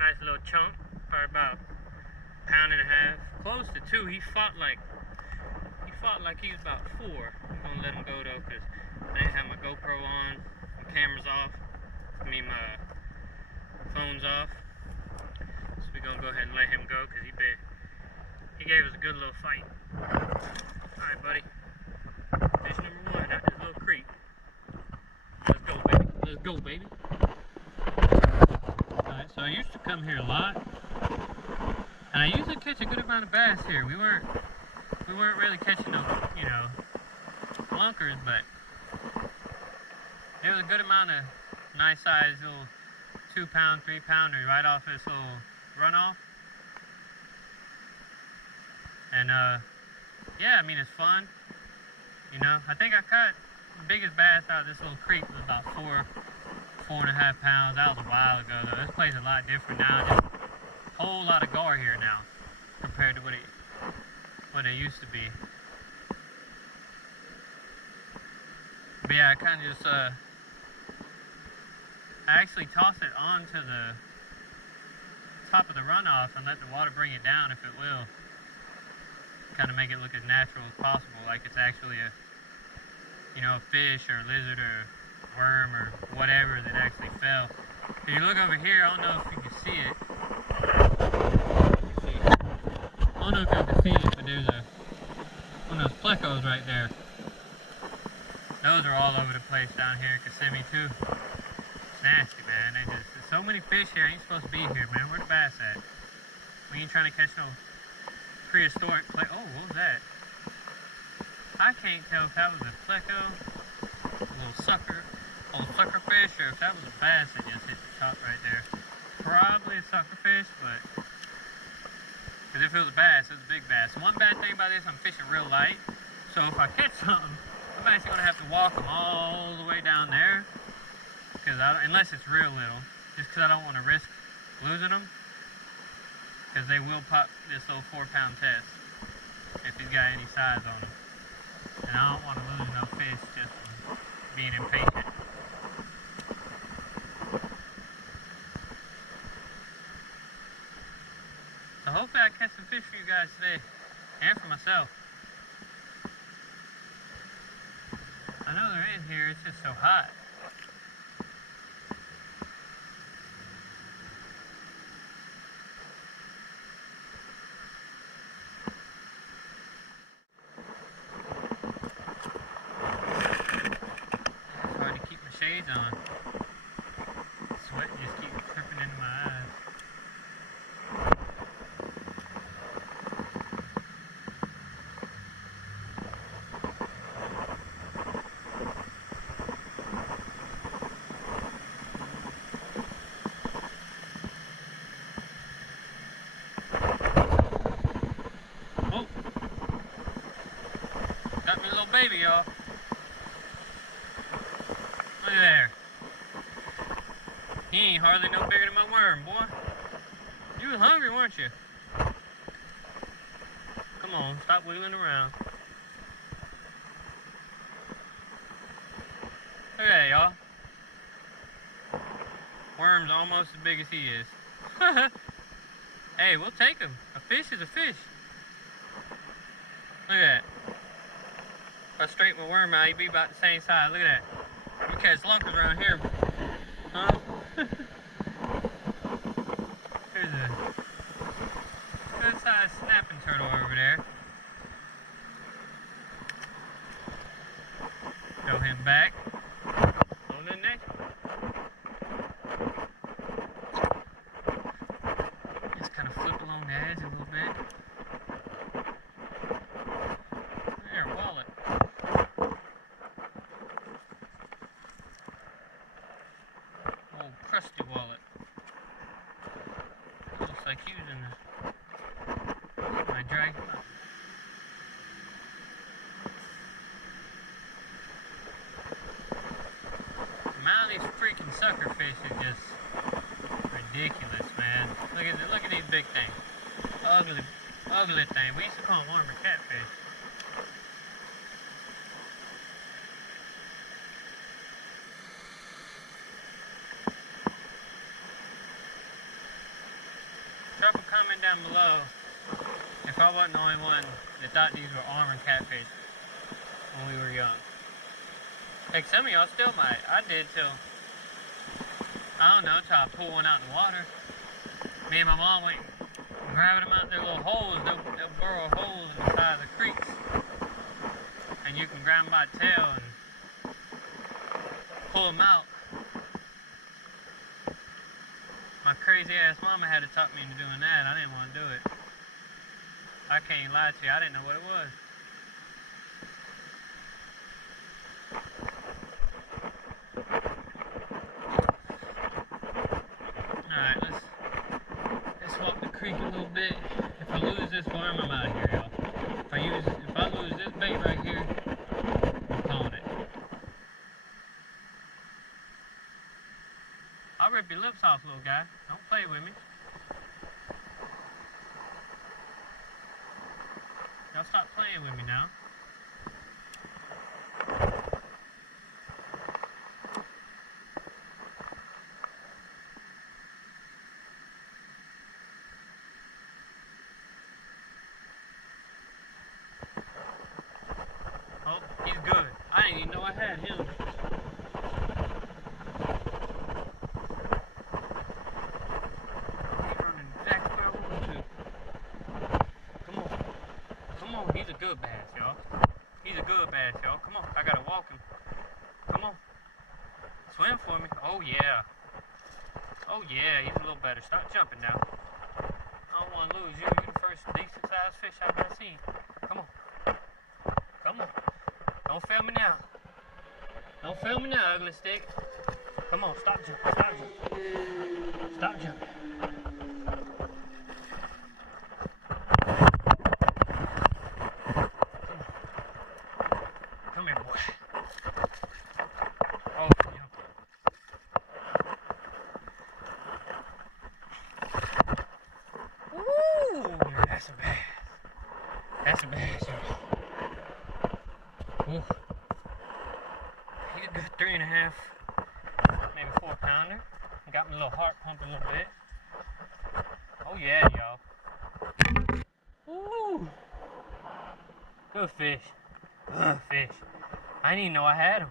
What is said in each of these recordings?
Nice little chunk, probably about a pound and a half, close to 2. He fought like he was about 4. I'm gonna let him go though, cause I didn't have my GoPro on, my camera's off. I mean my phone's off. So we're gonna go ahead and let him go, cause he gave us a good little fight. All right, buddy. Fish number 1 out this little creek. Let's go, baby. Let's go, baby. Alright, so I used to come here a lot, and I usually catch a good amount of bass here. We weren't really catching no, you know, clunkers, but there was a good amount of nice size little 2-pound, 3-pounders right off this little runoff. And yeah, I mean, it's fun. You know, I think I caught the biggest bass out of this little creek was about 4.5 pounds. That was a while ago though. This place is a lot different now. Just a whole lot of gar here now compared to what it used to be. But yeah, I kind of just I actually toss it onto the top of the runoff and let the water bring it down if it will. Kind of make it look as natural as possible, like it's actually a, you know, a fish or a lizard or worm or whatever that actually fell. If you look over here, I don't know if you can see it. I don't know if you can see it, but there's one of those plecos right there. Those are all over the place down here in Kissimmee too. It's nasty, man. There's so many fish here. Ain't supposed to be here, man. Where the bass at? We ain't trying to catch no prehistoric play. Oh, what was that? I can't tell if that was a pleco, a little sucker fish, or if that was a bass that just hit the top right there. Probably a sucker fish, but because if it was a bass, it's a big bass. One bad thing about this, I'm fishing real light, so if I catch something, I'm actually gonna have to walk them all the way down there, because unless it's real little, just because I don't want to risk losing them. Because they will pop this little 4-pound test if he's got any size on him. And I don't want to lose no fish just from being impatient. So hopefully I catch some fish for you guys today, and for myself. I know there is here, it's just so hot. Shades on. Sweat just keeps dripping into my eyes. Oh! Got me a little baby, y'all. Look at there. He ain't hardly no bigger than my worm, boy. You was hungry, weren't you? Come on, stop wheeling around. Look at that, y'all. Worm's almost as big as he is. Hey, we'll take him. A fish is a fish. Look at that. If I straighten my worm out, he'd be about the same size. Look at that. We catch lunkers around here, huh? There's a good sized snapping turtle over there. Throw him back. On the next one. Just kind of flip along the edge a little bit. There, wallet. Crusty wallet. Looks like he was in my drag him up. The amount of these freaking sucker fish is just ridiculous, man. Look at these big things. Ugly thing. We used to call them armor catfish. drop a comment down below if I wasn't the only one that thought these were armor catfish when we were young. Heck, some of y'all still might. I did till, I don't know, till I pulled one out in the water. Me and my mom went grabbing them out their little holes. They'll burrow holes in the side of the creeks. And you can grab them by the tail and pull them out. My crazy ass mama had to talk me into doing that. I didn't want to do it. I can't lie to you, I didn't know what it was. Alright, let's walk the creek a little bit. If I lose this worm, I'm out of here, y'all. If I lose this bait right here, I'm calling it. I'll rip your lips off, little guy. Don't play with me. Y'all stop playing with me now. Oh, he's good. I didn't even know I had him. He's running exactly where I want him to. Come on. Come on, he's a good bass, y'all. He's a good bass, y'all. Come on, I gotta walk him. Come on. Swim for me. Oh, yeah. Oh, yeah, he's a little better. Stop jumping now. I don't want to lose you. You're the first decent-sized fish I've ever seen. Come on. Come on. Don't fail me now. Don't fail me now, ugly stick. Come on, stop jumping. Stop jumping. Stop jumping. Come here, boy. Oh, yeah. Ooh, that's a bass. That's a bass, y'all. Ooh. He's a good 3.5, maybe 4 pounder. Got my little heart pumping a little bit. Oh yeah, y'all. Ooh. Good fish. Good fish. I didn't even know I had him.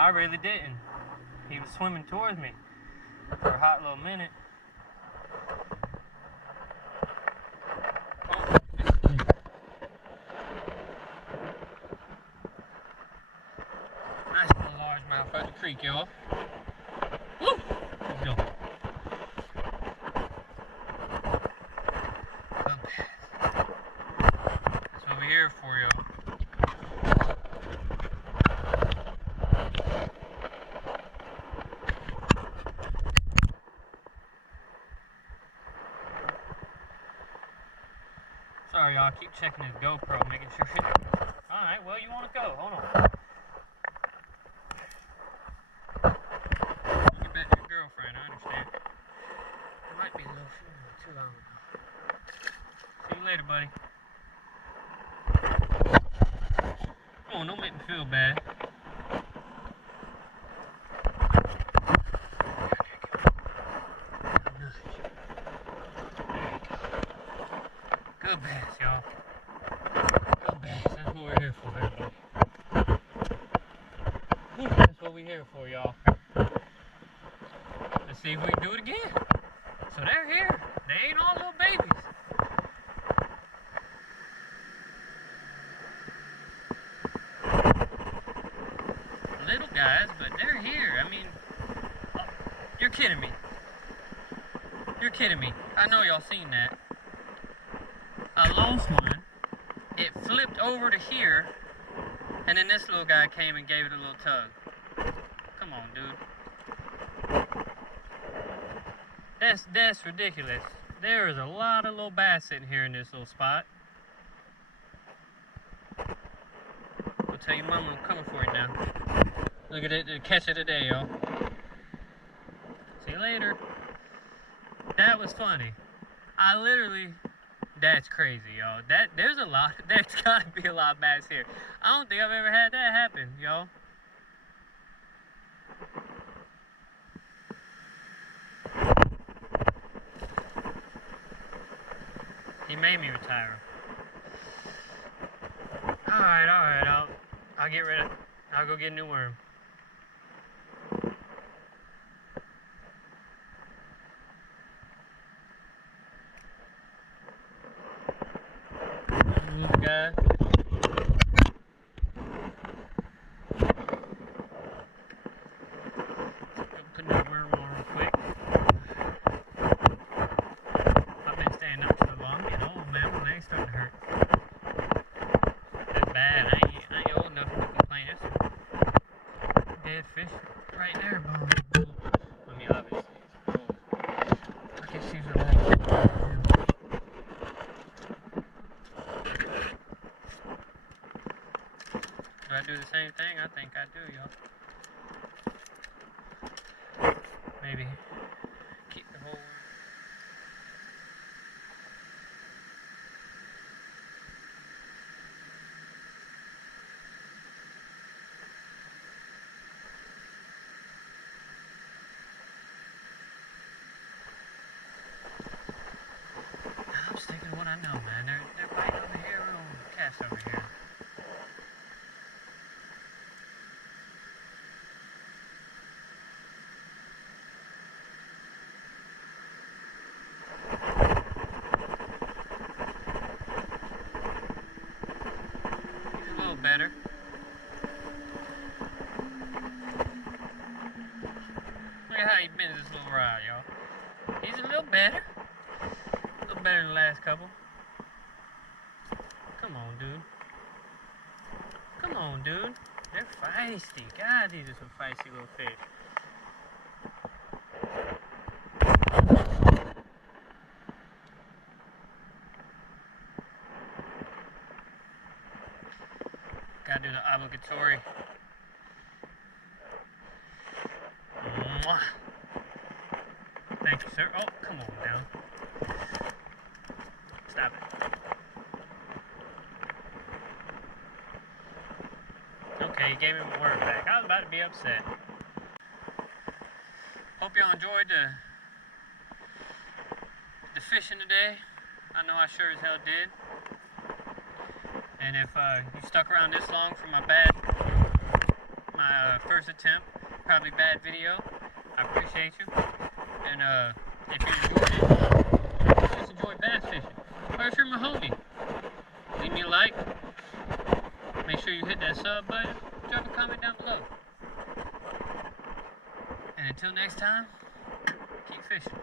I really didn't. He was swimming towards me for a hot little minute. Nice little largemouth out the creek, y'all. Woo! Let's go. Good bass. That's what we're here for, y'all. Sorry, y'all. I keep checking his GoPro, making sure. Alright, well, you want to go. Hold on. Get back to your girlfriend, I understand. It might be a little too long. See you later, buddy. Come on, don't make me feel bad. Good bass, y'all. Good bass. That's what we're here for, everybody. That's what we're here for, y'all. Let's see if we can do it again. So they're here. They ain't all little babies. Little guys, but they're here. I mean, you're kidding me. You're kidding me. I know y'all seen that. I lost one. It flipped over to here, and then this little guy came and gave it a little tug. Come on, dude. That's ridiculous. There is a lot of little bass sitting here in this little spot. I'll tell you, Mama, I'm coming for you now. Look at it, the catch of the day, y'all. See you later. That was funny. I literally... That's crazy, y'all. There's a lot. There's gotta be a lot of bass here. I don't think I've ever had that happen, y'all. made me retire them. Alright, I'll get rid of, I'll go get a new worm. This guy. Put that worm on real quick. I've been staying up so long, you know, man, my legs starting to hurt. That's bad. I ain't old enough to complain. There's some dead fish right there, bro. I mean, obviously, it's cold. I can see some legs. Do I do the same thing? I think I do, y'all. Maybe keep the whole I'm sticking to what I know, man. They're biting over here, little cats over here. Better. Look at how he bends this little rod, y'all. He's a little better. A little better than the last couple. Come on, dude. Come on, dude. They're feisty. God, these are some feisty little fish. Gotta do the obligatory. Mwah. Thank you, sir. Oh, come on now. Stop it. Okay, he gave me my word back. I was about to be upset. Hope y'all enjoyed the fishing today. I know I sure as hell did. And if you stuck around this long for my first attempt, probably bad video, I appreciate you. And if you enjoyed it, just enjoy bass fishing. Or if you're my homie, leave me a like. Make sure you hit that sub button. Drop a comment down below. And until next time, keep fishing.